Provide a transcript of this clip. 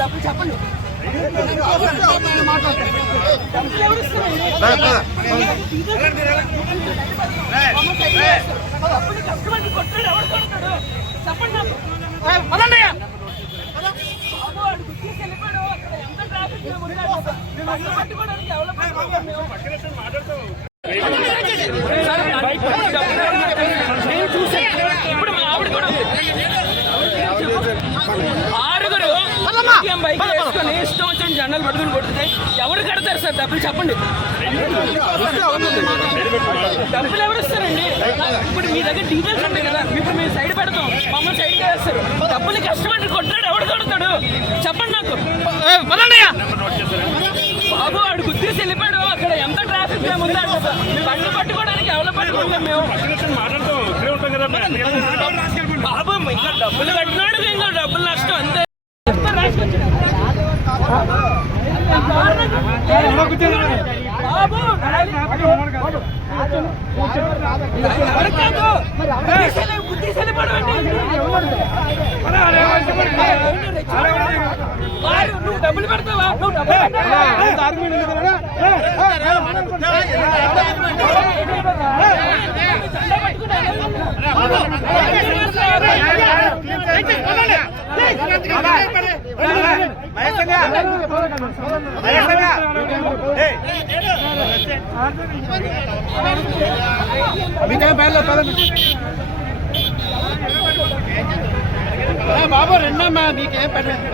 డబ్బులు చెప్పండి. డబ్బులు కష్టపడి కొట్టాడు, ఎవరు కొడతాడు చెప్పండి నాకు. పదండి బాబు, వాడు గుర్తించి వెళ్ళిపోయాడు. అక్కడ ఎంత ట్రాఫిక్ పట్టుకోవడానికి ఎవరో ఇప్పుడు మా ఆవిడ కూడా ఆరుగురు బైక్ వేసుకొని ఇష్టం వచ్చిన జెండాలు పట్టుకుని కొడుతుంటే ఎవరు కడతారు సార్ డబ్బులు చెప్పండి. డబ్బులు ఎవరు ఇస్తారండి? ఇప్పుడు మీ దగ్గర డీటెయిల్స్ ఉంటాయి కదా, ఇప్పుడు మేము సైడ్ పెడతాం, మమ్మల్ని సైడ్గా వేస్తారు. డబ్బులు కష్టపడి కొట్టాడు, ఎవడు కొడతాడు చెప్పండి నాకు. పదండియా బాబు, వాడు గుర్తించి వెళ్ళిపోయాడు. అక్కడ ఎంత ట్రాఫిక్ మేము ఉందా బండి పట్టుకోవడానికి ఎవరు పట్టుకుంటాం మేము బాబు. ఇంకా డబ్బులు కట్టినాడు, ఇంకా డబ్బులు నష్టం అంతే. నువ్వు డబ్బులు పెడతావా? నువ్వు బాబు రెండమ్మా నీకేం పర్లేదు.